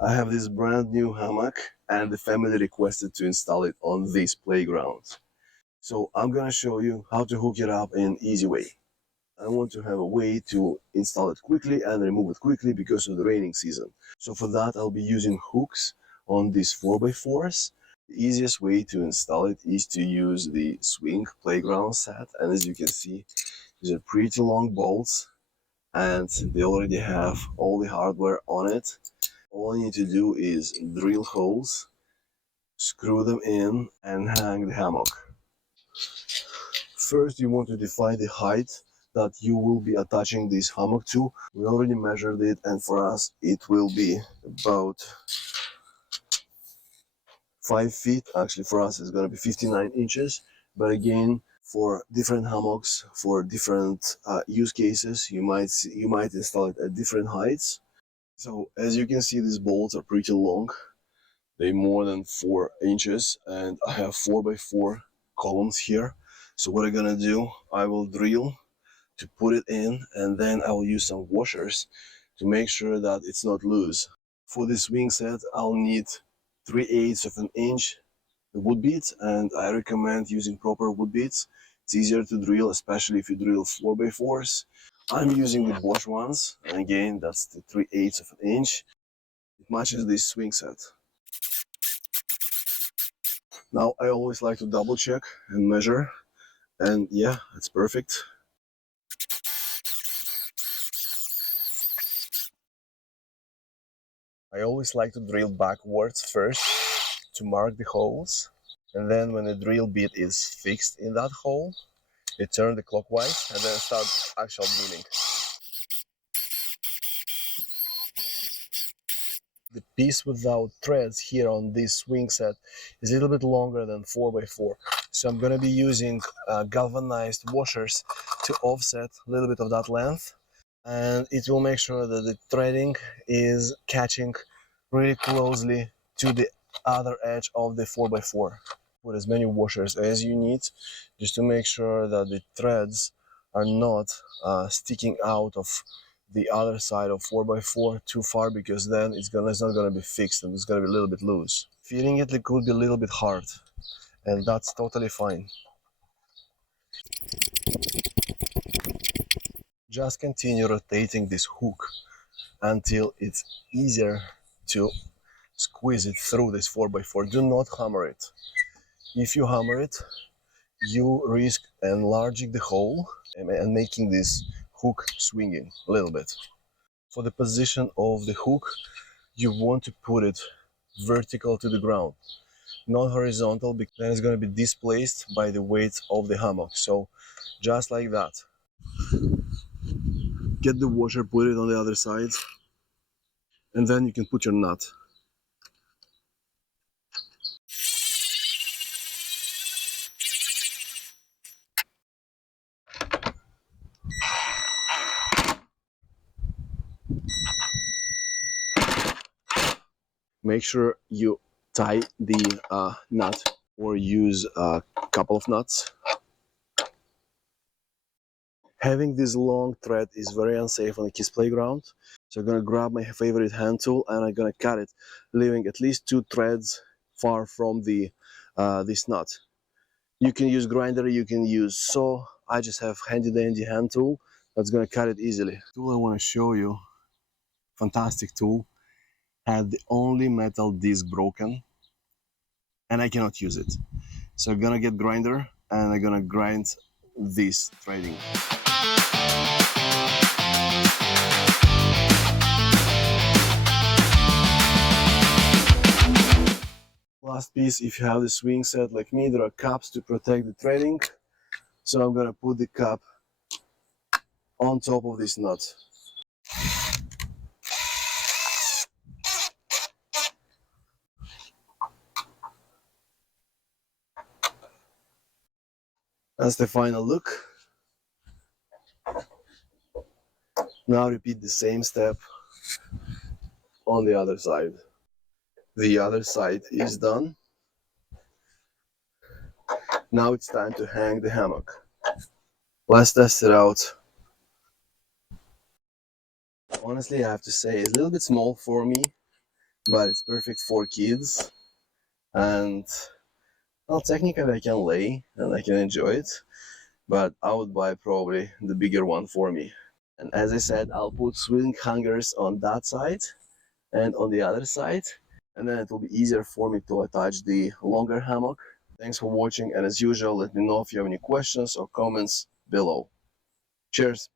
I have this brand new hammock and the family requested to install it on this playground. So I'm gonna show you how to hook it up in an easy way. I want to have a way to install it quickly and remove it quickly because of the raining season. So for that, I'll be using hooks on these 4x4s. The easiest way to install it is to use the swing playground set. And as you can see, these are pretty long bolts and they already have all the hardware on it. All I need to do is drill holes, screw them in, and hang the hammock. First, you want to define the height that you will be attaching this hammock to. We already measured it, and for us it will be about 5 feet. Actually, for us it's going to be 59 inches. But again, for different hammocks, for different use cases, you might install it at different heights. So as you can see, these bolts are pretty long. They're more than 4 inches, and I have 4x4 columns here. So what I'm gonna do, I will drill to put it in, and then I will use some washers to make sure that it's not loose. For this swing set, I'll need 3/8 of an inch wood beads, and I recommend using proper wood beads. It's easier to drill, especially if you drill 4x4s. I'm using the Bosch ones, and again, that's the 3/8 of an inch. It matches this swing set. Now I always like to double check and measure, and yeah, it's perfect. I always like to drill backwards first to mark the holes, and then when the drill bit is fixed in that hole, you turn the clockwise and then start actual drilling. The piece without threads here on this swing set is a little bit longer than 4x4, so I'm going to be using galvanized washers to offset a little bit of that length, and it will make sure that the threading is catching really closely to the other edge of the 4x4. Put as many washers as you need just to make sure that the threads are not sticking out of the other side of 4x4 too far, because then it's not gonna be fixed and it's gonna be a little bit loose. Feeding it could be a little bit hard, and that's totally fine. Just continue rotating this hook until it's easier to squeeze it through this 4x4. Do not hammer it. If you hammer it, you risk enlarging the hole and making this hook swinging a little bit. For the position of the hook, you want to put it vertical to the ground, not horizontal, because then it's going to be displaced by the weight of the hammock. So just like that. Get the washer, put it on the other side, and then you can put your nut. Make sure you tie the nut or use a couple of nuts. Having this long thread is very unsafe on a kids playground, so I'm gonna grab my favorite hand tool and I'm gonna cut it, leaving at least 2 threads far from the this nut. You can use grinder, you can use saw. I just have handy dandy hand tool that's gonna cut it easily. The tool I want to show you, fantastic tool, had the only metal disc broken and I cannot use it. So I'm gonna get grinder and I'm gonna grind this threading. Last piece, if you have the swing set like me, there are cups to protect the threading. So I'm gonna put the cup on top of this nut. That's the final look. Now repeat the same step on the other side. The other side is done. Now it's time to hang the hammock. Let's test it out. Honestly, I have to say it's a little bit small for me, but it's perfect for kids. And well, technically I can lay and I can enjoy it, but I would buy probably the bigger one for me. And as I said, I'll put swing hangers on that side and on the other side, and then it will be easier for me to attach the longer hammock. Thanks for watching, and as usual, let me know if you have any questions or comments below. Cheers!